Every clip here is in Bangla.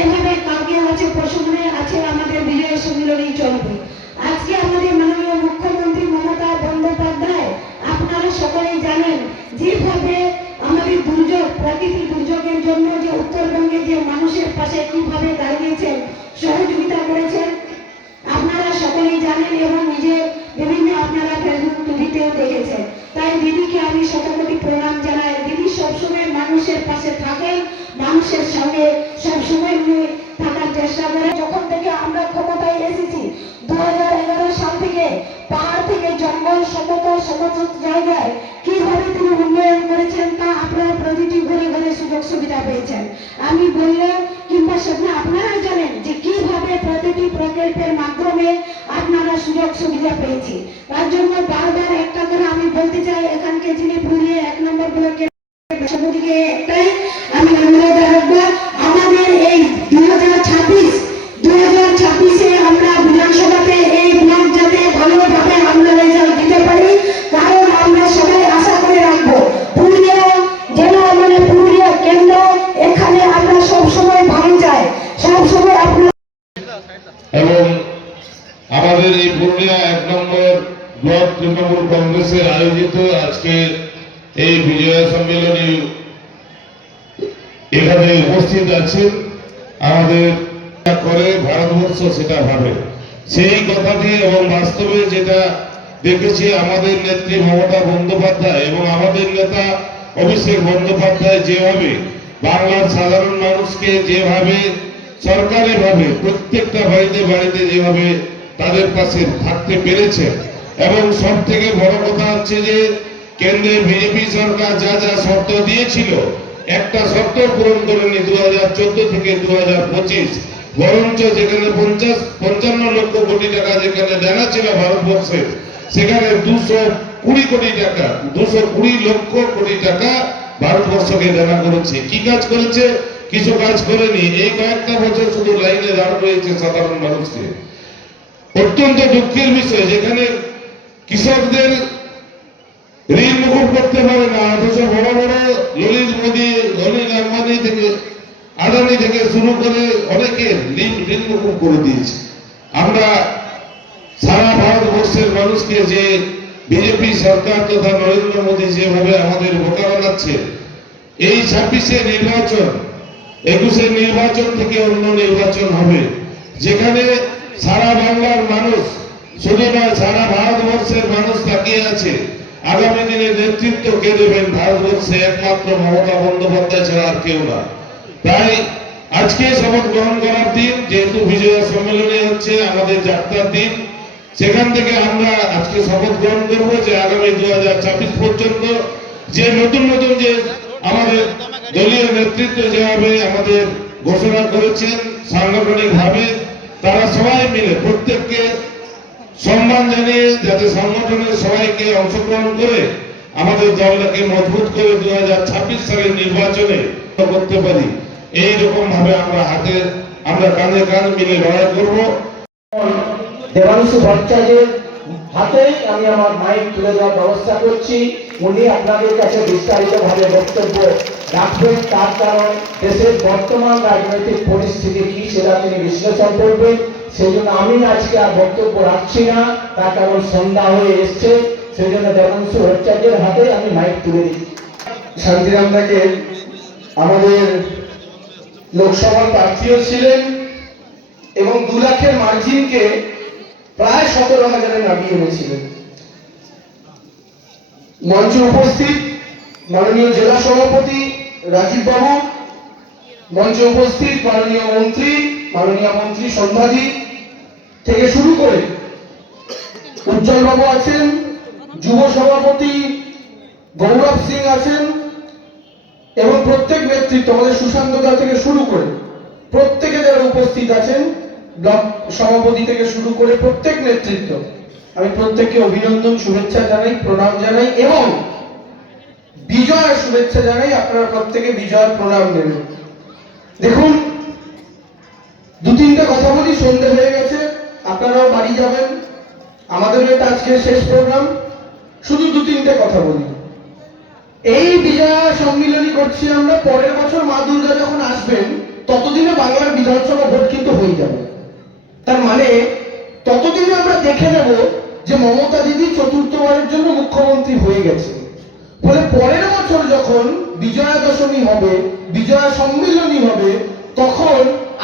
এভাবে কালকে আছে পরশুদিনে আছে, আমাদের বিজয় সম্মিলনী চলবে। আজকে আমাদের মাননীয় মুখ্যমন্ত্রী মমতা বন্দ্যোপাধ্যায়, আপনারা সকলেই জানেন, যেভাবে আমাদের দুর্যোগ, প্রাকৃতিক দুর্যোগের জন্য যে উত্তরবঙ্গে যে মানুষের পাশে কীভাবে দাঁড়িয়েছেন, সহযোগিতা করেছেন, আপনারা সকলেই জানেন এবং নিজে বিভিন্ন আপনারা ফেসবুক টিভিতেও দেখেছেন। তাই দিদিকে আমি শতকোটি প্রণাম জানাই। দিদি সবসময় মানুষের পাশে থাকেন, মানুষের সঙ্গে সবসময় থেকে আমরা ক্ষমতায় এসেছি। দু সাল থেকে পাহাড় থেকে জঙ্গল সমতল সমতল জায়গায় কীভাবে তিনি উন্নয়ন করেছেন তা আপনারা প্রতিটি ঘরে ঘরে সুযোগ সুবিধা পেয়েছেন। আমি বললেও কিংবা সেখানে আপনারা জানেন যে কীভাবে প্রতিটি প্রকল্পের মাধ্যমে আপনারা সুযোগ সুবিধা পেয়েছি তার জন্য বারবার একটা করে আমি বলতে চাই, এখানকে যিনি পুরুলিয়া এক নম্বর ব্লকের আমাদের এই পুরুলিয়া এক নম্বর ব্লক তৃণমূল কংগ্রেসের আয়োজিত আজকে এই বিজয়া সম্মেলনী এখানে উপস্থিত আছেন। আমাদের করে ভারতবর্ষ সেটা ভাবে। সেই কথাটি এবং বাস্তবে যেটা দেখেছি, আমাদের নেত্রী মমতা বন্দ্যোপাধ্যায় এবং আমাদের নেতা অভিষেক বন্দ্যোপাধ্যায় যেভাবে বাংলার সাধারণ মানুষকে যেভাবে সরকারি ভাবে, প্রত্যেকটা বাড়িতে বাড়িতে যেভাবে তাদের পাশে থাকতে পেরেছে। এবং সব থেকে বড় কথা হচ্ছে যে কেন্দ্রের বিজেপি সরকার যা যা শর্ত দিয়েছিল, একটা শর্ত পূরণ করেনি দু হাজার চোদ্দ থেকে দু হাজার পঁচিশ। বরঞ্চ যেখানে পঞ্চাশ, পঞ্চান্ন লক্ষ কোটি টাকা যেখানে দেনা ছিল ভারতবর্ষে, সেখানে দুশো কুড়ি কোটি টাকা, দুশো কুড়ি লক্ষ কোটি টাকা ভারতবর্ষকে দেনা করেছে। কি কাজ করেছে? কিছু কাজ করেনি। এই কয়েকটা বছর শুধু লাইনে দাঁড় রয়েছে সাধারণ মানুষকে। অত্যন্ত দুঃখের বিষয়, যেখানে কৃষকদের ঋণ মুকুব করতে পারে না, অথচ বড় বড় ললিত মোদী অনিল আম্বানি থেকে, আদানি থেকে শুরু করে অনেকে ঋণ ঋণ করে দিয়েছে। আমরা সারা ভারতবর্ষের মানুষকে যে বিজেপি সরকার তথা নরেন্দ্র মোদী যেভাবে আমাদের বোকা বানাচ্ছে, এই ছাব্বিশে নির্বাচন, একুশে নির্বাচন থেকে অন্য নির্বাচন হবে, যেখানে সারা বাংলার মানুষ শুধু নয় সারা ভারতবর্ষের মানুষ তাকিয়ে আছে। আগামী দিনে নেতৃত্ব কে দেবেন? ভারতবর্ষে একমাত্র মমতা বন্দ্যোপাধ্যায় ছাড়া আর কেউ না। তাই আজকে শপথ গ্রহণ করার দিন, যেহেতু বিজয়া সম্মেলনী হচ্ছে আমাদের যাত্রার দিন, সেখান থেকে আমরা আজকে শপথ গ্রহণ করব যে আগামী দু পর্যন্ত যে নতুন নতুন যে আমাদের দলীয় নেতৃত্ব যেভাবে আমাদের ঘোষণা করেছেন সাংগঠনিক ভাবে তারা সবাই মিলে, প্রত্যেককে সম্মান জানিয়ে যাতে সংগঠনের সবাইকে অংশগ্রহণ করে আমাদের দলটাকে মজবুত করে দু হাজার ছাব্বিশ সালের নির্বাচনে করতে পারি। এই রকম ভাবে আমরা হাতে, আমরা কাঁধে কাঁধ মিলে লড়াই করব। দেবাংশু ভট্টাচার্যের হাতেই আমি আমার মাইক তুলে দেওয়ার ব্যবস্থা করছি। উনি আপনাদের কাছে বিস্তারিতভাবে বক্তব্য রাখবেন, তার কারণ দেশের বর্তমান রাজনৈতিক পরিস্থিতি কি সেটা তিনি বিশ্লেষণ করবেন। সেই জন্য আমি আজকে আর বক্তব্য রাখছি না, তার কারণ সন্ধ্যা হয়ে এসছে। সেই জন্য দেবাংশু ভট্টাচার্যের হাতে আমি মাইক তুলে দিচ্ছি। শান্তিরাম দাকে আমাদের লোকসভার প্রার্থীও ছিলেন এবং দু লাখের মার্জিনকে প্রায় সতেরো হাজারে নামিয়ে এনেছিলেন। মঞ্চে উপস্থিত মাননীয় জেলা সভাপতি রাজীব বাবু, মঞ্চে উপস্থিত মাননীয় মন্ত্রী মাননীয় মন্ত্রী সন্ধ্যাদি থেকে শুরু করে উজ্জ্বল বাবু আছেন, যুব সভাপতি গৌরব সিং আছেন এবং প্রত্যেক নেতৃত্ব আমাদের সুশান্ত দা থেকে শুরু করে প্রত্যেকে যারা উপস্থিত আছেন, ব্লক সভাপতি থেকে শুরু করে প্রত্যেক নেতৃত্ব। আমি প্রত্যেককে অভিনন্দন, শুভেচ্ছা জানাই, প্রণাম জানাই এবং বিজয়ের শুভেচ্ছা জানাই। আপনারা প্রত্যেকে বিজয়ের প্রণাম নেবেন। দেখুন, দু তিনটে কথা বলি, সন্ধে হয়ে গেছে, আপনারাও বাড়ি যাবেন। আমাদের এটা আজকে শেষ প্রোগ্রাম। শুধু দু তিনটে কথা বলি। এই বিজয়া সম্মিলনী করছি আমরা, পরের বছর মা দুর্গা যখন আসবেন, ততদিনে বাংলার বিধানসভা ভোট কিন্তু হয়ে যাবে। তার মানে ততদিনে আমরা দেখে নেব যে মমতা দিদি চতুর্থবারের জন্য মুখ্যমন্ত্রী হয়ে গেছে। ফলে পরের বছর যখন বিজয়া দশমী হবে, বিজয়া সম্মিলনী হবে, তখন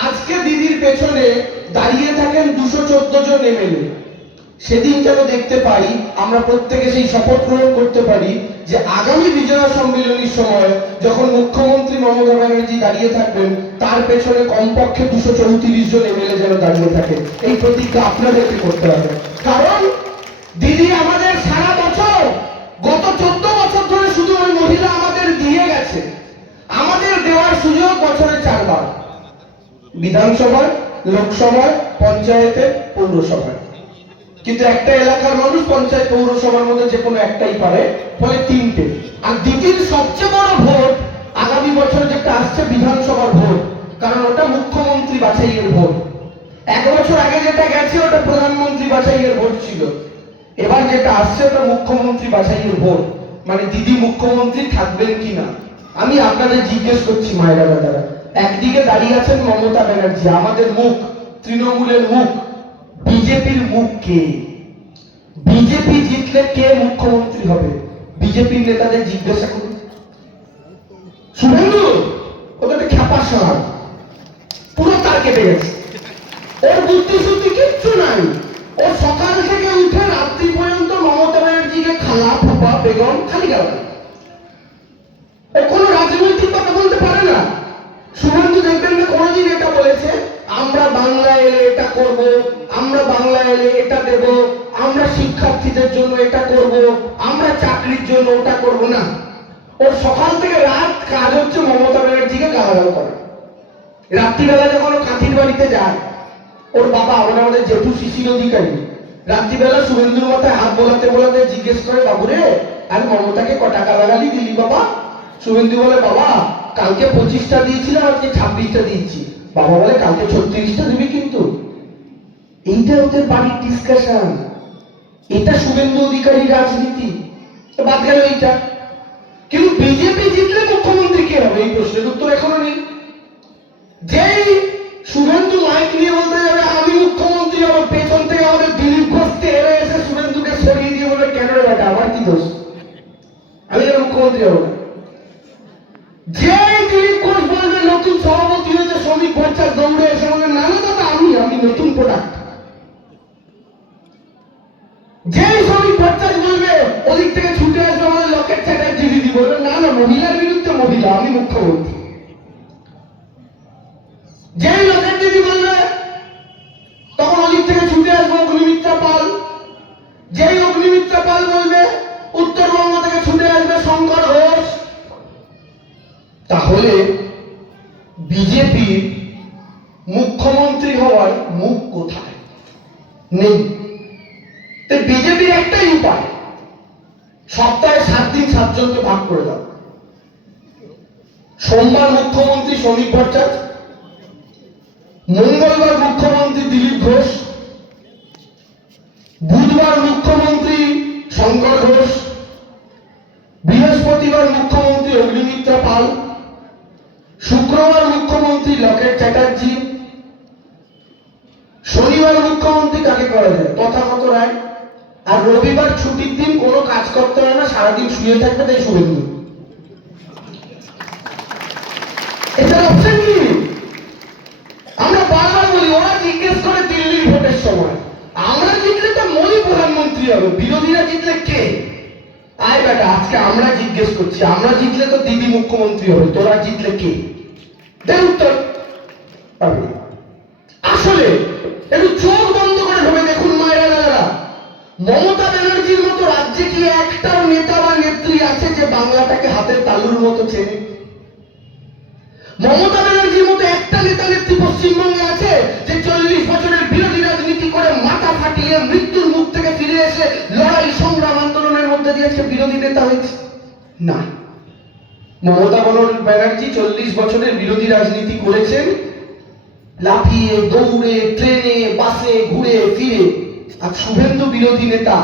আজকে দিদির পেছনে দাঁড়িয়ে থাকেন দুশো চোদ্দ জন এমএলএ। সেদিন যেন দেখতে পাই, আমরা প্রত্যেকে সেই শপথ গ্রহণ করতে পারি যে আগামী বিজয়া সম্মেলনীর সময় যখন মুখ্যমন্ত্রী মমতা ব্যানার্জি দাঁড়িয়ে থাকবেন, তার পেছনে কমপক্ষে দুশো চৌত্রিশ জন এমএলএ যেন দাঁড়িয়ে থাকে এই প্রতিজ্ঞা আপনাদেরকে করতে হবে। কারণ দিদি আমাদের সারা বছর, গত চোদ্দ বছর ধরে শুধু ওই মহিলা আমাদের দিয়ে গেছে। আমাদের দেওয়ার সুযোগ বছরে চারবার। বিধানসভায়, লোকসভায়, পঞ্চায়েতে, পৌরসভায়। কিন্তু একটা এলাকার মানুষ পঞ্চায়েত, পৌরসভার মধ্যে যে কোনো একটাই পারে, ফলে তিনটে। আর দ্বিতীয় সবচেয়ে বড় ভোট আগামী বছর যেটা আসছে বিধানসভার ভোট, কারণ ওটা মুখ্যমন্ত্রী বাছাইয়ের ভোট। এক বছর আগে যেটা গেছে, ওটা প্রধানমন্ত্রী বাছাইয়ের ভোট ছিল। এবার যেটা আসছে ওটা মুখ্যমন্ত্রী বাছাইয়ের ভোট। মানে দিদি মুখ্যমন্ত্রী থাকবেন কিনা? আমি আপনাদের জিজ্ঞেস করছি, মায়েরা দাদারা। একদিকে দাঁড়িয়ে আছেন মমতা ব্যানার্জি, আমাদের মুখ, তৃণমূলের মুখ। বিজেপির মুখ কে? বিজেপি জিতলে কে মুখ্যমন্ত্রী হবে? বিজেপির নেতাদের জিজ্ঞাসা করুন। শুভেন্দু ও তো একটা খ্যাপা সার পুরো তার কেটে গেছে। ওর বুদ্ধি শুদ্ধি কিচ্ছু নাই। ও সকাল থেকে খালি গেল ও কোনো রাজনৈতিক কথা বলতে পারে না। শুভেন্দু দেখবেন না কোনোদিন এটা বলেছে, আমরা বাংলা এলে এটা করব, আমরা বাংলা এলে এটা দেব, আমরা শিক্ষার্থীদের জন্য এটা করব, আমরা চাকরির জন্য ওটা করব না। ওর সকাল থেকে রাত কাজ হচ্ছে মমতা ব্যানার্জিকে গালাগাল করে। রাত্রিবেলা যখন ও কাঁথির বাড়িতে যায়, ওর বাবা মানে আমাদের জেঠু শিশির অধিকারী। রাত্রিবেলা শুভেন্দুর মাথায় হাত বোলাতে বোলাতে জিজ্ঞেস করে বাবু রে আমি মমতাকে ক টাকা লাগালি দিলি বাবা? শুভেন্দু বলে, বাবা, কালকে পঁচিশটা দিয়েছিলাম আজকে ছাব্বিশটা দিয়েছি। বাবা বলে, কালকে ছত্রিশটা দিবি কিন্তু। এইটা ওদের বাড়ির ডিসকাশন এটা শুভেন্দু অধিকারী রাজনীতি। বাদ গেল এইটা। কিন্তু বিজেপি জিতলে মুখ্যমন্ত্রী কে হবে? এই প্রশ্নের উত্তর এখনও নেই। যেই শুভেন্দু মাইক নিয়ে বলতে তাহলে বিজেপি মুখ্যমন্ত্রী হওয়ার মুখ কোথায়? নেই। বিজেপির একটাই উপায়, সপ্তাহে সাত দিন সাতজনকে ভাগ করে দাও। সোমবার মুখ্যমন্ত্রী শ্রমিক ভট্টাচার্য, মঙ্গলবার মুখ্যমন্ত্রী চ্যাটার্জি শনিবার মুখ্যমন্ত্রী কাকে করা যায়? তথাগত রায়। আর রবিবার ছুটির দিন কোনো কাজ করতে হয় না, সারাদিন শুয়ে থাকবে তাই শুভেন্দু। অপশন কি? আমরা বারবার বলি, ওরা জিজ্ঞেস করে দিল্লির ভোটের সময়। আমরা জিতলে তো মোদী প্রধানমন্ত্রী হবে। বিরোধীরা জিতলে কে? আয় বেটা, আজকে আমরা জিজ্ঞেস করছি। আমরা জিতলে তো দিদি মুখ্যমন্ত্রী হবে। তোরা জিতলে কে? উত্তর পারবে না। আসলে একটু চোখ বন্ধ করে ভেবে দেখুন, মায়েরা দাদারা। মমতা ব্যানার্জির মতো রাজ্যে কি একটাও নেতা বা নেত্রী আছে যে বাংলাটাকে হাতের তালুর মতো চেনে? মমতা ব্যানার্জির মতো একটা নেতা নেত্রী পশ্চিমবঙ্গে আছে যে চল্লিশ বছরের বিরোধী রাজনীতি করে মাথা ফাটিয়ে মৃত্যুর মুখ থেকে ফিরে এসে লড়াই, সংগ্রাম আন্দোলনের মধ্যে দিয়ে আজকে বিরোধী নেতা হয়েছে? না। মমতা ব্যানার্জি চল্লিশ বছরের বিরোধী রাজনীতি করেছেন লাফিয়ে, দৌড়ে, ট্রেনে, বাসে, ঘুরে, ফিরে। আর শুভেন্দু বিরোধী নেতা,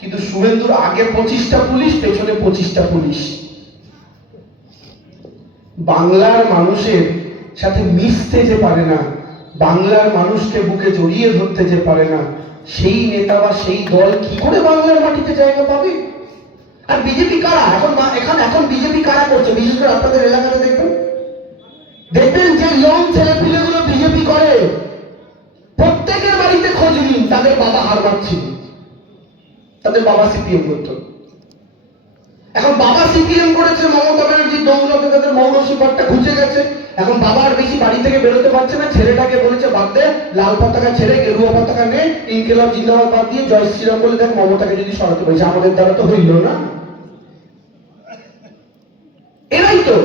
কিন্তু শুভেন্দুর আগে পঁচিশটা পুলিশ, পেছনে পঁচিশটা পুলিশ। বাংলার মানুষের সাথে মিশতে যে পারে না, বাংলার মানুষকে বুকে জড়িয়ে ধরতে যে পারে না, সেই নেতা বা সেই দল কি করে বাংলার মাটিতে জায়গা পাবে? আর বিজেপি কারা? এখন এখন এখন বিজেপি কারা করছে? বিশেষ করে আপনাদের এলাকাতে দেখবেন দেখবেন যে বিজেপি করে প্রত্যেকের বাড়িতে খোঁজ নিন, তাদের বাবা হার মারছিল তাদের বাবা সিপিএম করতো। এখন বাবা সিপিএম করেছে, মমতা ব্যানার্জির দৌলতে তাদের মৌরসী পদটা ঘুচে গেছে। এখন বাবা আর বেশি বাড়ি থেকে বেরোতে পারছে না। ছেলেটাকে বলেছে, বাদ দে, লাল পতাকা ছেড়ে, গেরুয়া পতাকা নে, ইনকেলাব জিন্দাবাদ বাদ দিয়ে জয় শ্রীরাম বলে দেখ, মমতাকে যদি সরাতে পারিস আমাদের দ্বারা তো হইল না। এরাই তো।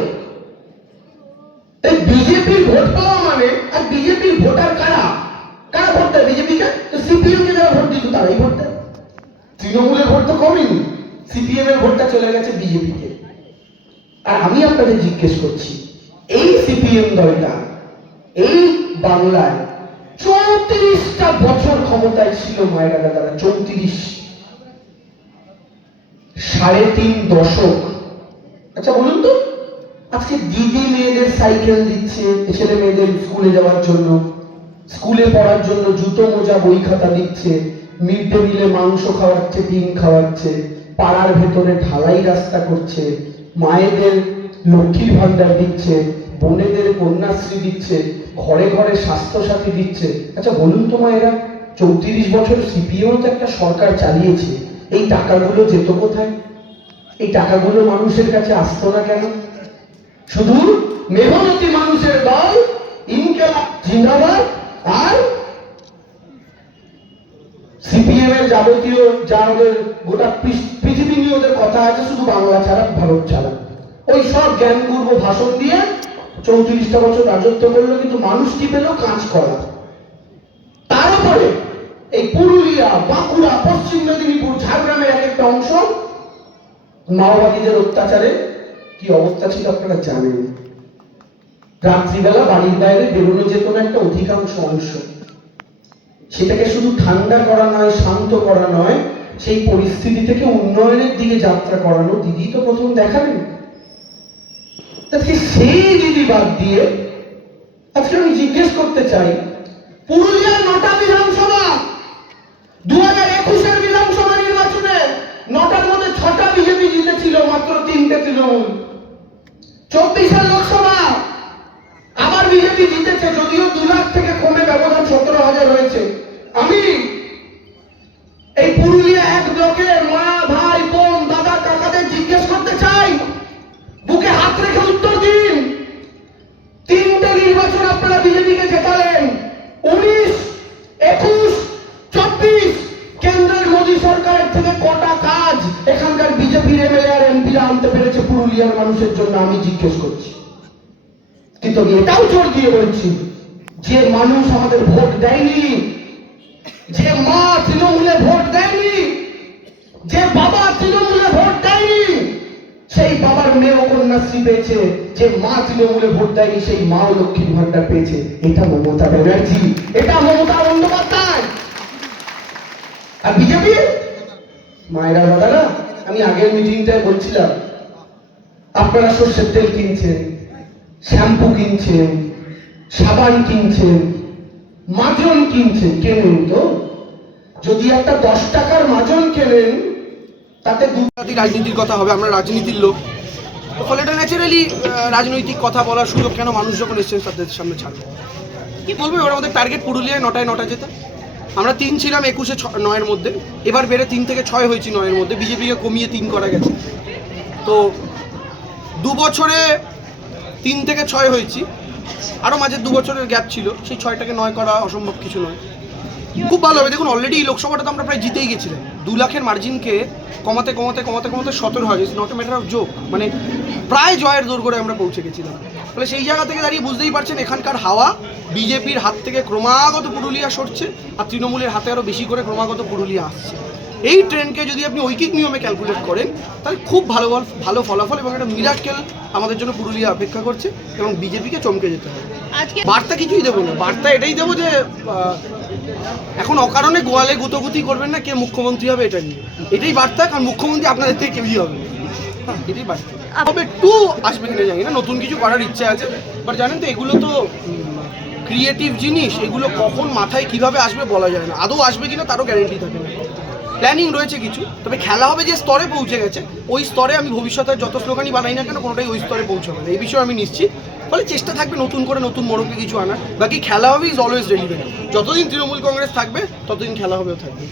বিজেপির ভোট পাওয়া মানে আর বিজেপির ভোটার কারা? কারা ভোট দেয়? বিজেপিকে? তো সিপিএম কে যারা ভোট দিত তারাই ভোট দেয়। তৃণমূলের ভোট তো কমেনি। সিপিএম এর ভোটটা চলে গেছে বিজেপিকে। আর আমি আপনাদের জিজ্ঞেস করছি এই সিপিএম দলটা এই বাংলায় চৌত্রিশটা বছর ক্ষমতায় ছিল মায়েরা দাদারা চৌত্রিশ। সাড়ে তিন দশক। আচ্ছা বলুন তো আজকে দিদি মেয়েদের সাইকেল দিচ্ছে ছেলে মেয়েদের স্কুলে যাওয়ার জন্য। স্কুলে পড়ার জন্য জুতো মোজা, বই খাতা দিচ্ছে মিড ডে মিলে মাংস খাওয়াচ্ছে, ডিম খাওয়াচ্ছে, পাড়ার ভেতরে ঢালাই রাস্তা করছে, মায়েদের লক্ষ্মীর ভান্ডার দিচ্ছে, বোনেদের কন্যাশ্রী দিচ্ছে, ঘরে ঘরে স্বাস্থ্যসাথী দিচ্ছে। আচ্ছা বলুন তো মায়েরা, চৌত্রিশ বছর সিপিএম তো একটা সরকার চালিয়েছে, এই টাকাগুলো যেত কোথায়? এই টাকাগুলো মানুষের কাছে আসতো না কেন? শুধু মেহনতি মানুষের দল, ইনকেলাব, জিন্দাবাদ আর সিপিএম এর যাবতীয় যা ওদের গোটা পৃথিবী নিয়ে ওদের কথা আছে, শুধু বাংলা ছাড়া, ভারত ছাড়া। ওই সব জ্ঞান ভাষণ দিয়ে চৌত্রিশটা বছর রাজত্ব করল, কিন্তু মানুষ কি পেল? কাজ করা। তার উপরে এই পুরুলিয়া, বাঁকুড়া, পশ্চিম মেদিনীপুর, ঝাড়গ্রামের এক একটা অংশ, মাওবাদীদের অত্যাচারে কি অবস্থা ছিল আপনারা জানেন? রাত্রিবেলা বাড়ির বাইরে বেরোনো যেত না একটা অধিকাংশ অংশ। সেটাকে শুধু ঠান্ডা করা নয়, শান্ত করা নয়, সেই পরিস্থিতি থেকে উন্নয়নের দিকে যাত্রা করানো। দিদি তো প্রথম দেখালেন। সেই দিদি বাদ দিয়ে আজকে আমি জিজ্ঞেস করতে চাই, পুরুলিয়ার নটা বিধানসভা দু হাজার একুশের বিধানসভা নির্বাচনে নটার মধ্যে ছটা বিজেপি জিতেছিল, মাত্র তিনটে তৃণমূল। চব্বিশের লোকসভা জিতেছে যদিও দু লাখ থেকে কমে ব্যবধান সতেরো হাজার হয়েছে। আমি এই পুরুলিয়া এক ব্লকের মা, ভাই, বোন, দাদা কাকাদের জিজ্ঞেস করতে চাই। বুকে হাত রেখে উত্তর দিন। তিনটে নির্বাচন আপনারা বিজেপিকে জেতালেন। উনিশ, একুশ, চব্বিশ। কেন্দ্রের মোদী সরকারের থেকে কটা কাজ এখানকার বিজেপির এমএলএ আর এমপিরা আনতে পেরেছে পুরুলিয়ার মানুষের জন্য আমি জিজ্ঞেস করছি। কিন্তু আমি এটাও জোর দিয়ে বলছি, যে মানুষ আমাদের ভোট দেয়নি, যে মা তৃণমূলে ভোট দেয়নি, যে বাবা তৃণমূলে ভোট দেয়নি, সেই বাবার মেয়ে কন্যাশ্রী পেয়েছে, যে মা তৃণমূলে ভোট দেয়নি, সেই মা ও লক্ষ্মীর ভান্ডার পেয়েছে। এটা মমতা ব্যানার্জি, এটা মমতা বন্দ্যোপাধ্যায়। আর বিজেপি? মায়েরা দাদারা, আমি আগের মিটিংটায় বলছিলাম, আপনারা সর্ষের তেল কিনছেন। শ্যাম্পু কিনছেন সাবান কিনছেন মাজন কিনছেন কেনেন তো? যদি একটা দশ টাকার মাজন কেনেন, তাতে দু রাজনীতি রাজনীতির কথা হবে, আমরা রাজনীতির লোক। ফলে এটা ন্যাচারালি রাজনৈতিক কথা বলার সুযোগ কেন মানুষ যখন এসছেন তাদের সামনে ছাড়বে? কি বলব, এবার আমাদের টার্গেট পুরুলিয়ায় নটায় নটা যেতে। আমরা তিন ছিলাম একুশে ছ- নয়ের মধ্যে। এবার বেড়ে তিন থেকে ছয় হয়েছি নয়ের মধ্যে। বিজেপিকে কমিয়ে তিন করা গেছে। তো দু বছরে তিন থেকে ছয় হয়েছি। আরও মাঝে দু বছরের গ্যাপ ছিল, সেই ছয়টাকে নয় করা অসম্ভব কিছু নয়। খুব ভালো হবে। দেখুন অলরেডি এই লোকসভাটা তো আমরা প্রায় জিতেই গেছিলাম। দু লাখের মার্জিনকে কমাতে কমাতে কমাতে কমাতে সতেরো হয়। Not a matter of joke মানে প্রায় জয়ের দৌড় করে আমরা পৌঁছে গেছিলাম। ফলে সেই জায়গা থেকে দাঁড়িয়ে বুঝতেই পারছেন, এখানকার হাওয়া বিজেপির হাত থেকে ক্রমাগত পুরুলিয়া সরছে, আর তৃণমূলের হাতে আরও বেশি করে ক্রমাগত পুরুলিয়া আসছে। এই ট্রেনকে যদি আপনি ঐকিক নিয়মে ক্যালকুলেট করেন তাহলে খুব ভালো ভালো ফলাফল এবং একটা মিরাক্কেল আমাদের জন্য পুরুলিয়া অপেক্ষা করছে এবং বিজেপিকে চমকে যেতে হবে। বার্তা কিছুই দেবো না। বার্তা এটাই দেবো যে এখন অকারণে গোয়ালে গুতগুতি করবেন না কে মুখ্যমন্ত্রী হবে এটা নিয়ে। এটাই বার্তা কারণ মুখ্যমন্ত্রী আপনাদের থেকে কেউই হবে না। এটাই বার্তা। তবে টু আসবে কিনা জানি না নতুন কিছু করার ইচ্ছে আছে। বাট জানেন তো এগুলো তো ক্রিয়েটিভ জিনিস এগুলো কখন মাথায় কীভাবে আসবে বলা যায় না। আদৌ আসবে কিনা তারও গ্যারেন্টি থাকে না। প্ল্যানিং রয়েছে কিছু, তবে খেলা হবে যে স্তরে পৌঁছে গেছে, ওই স্তরে আমি ভবিষ্যতে যত স্লোগানই বানাই না কেন কোনোটাই ওই স্তরে পৌঁছাবে না। এই বিষয়ে আমি নিশ্চিত। ফলে চেষ্টা থাকবে নতুন করে নতুন মোড়কে কিছু আনার। বাকি খেলা হবে ইজ অলওয়েজ রেডি যতদিন তৃণমূল কংগ্রেস থাকবে, ততদিন খেলা হবেও থাকবে।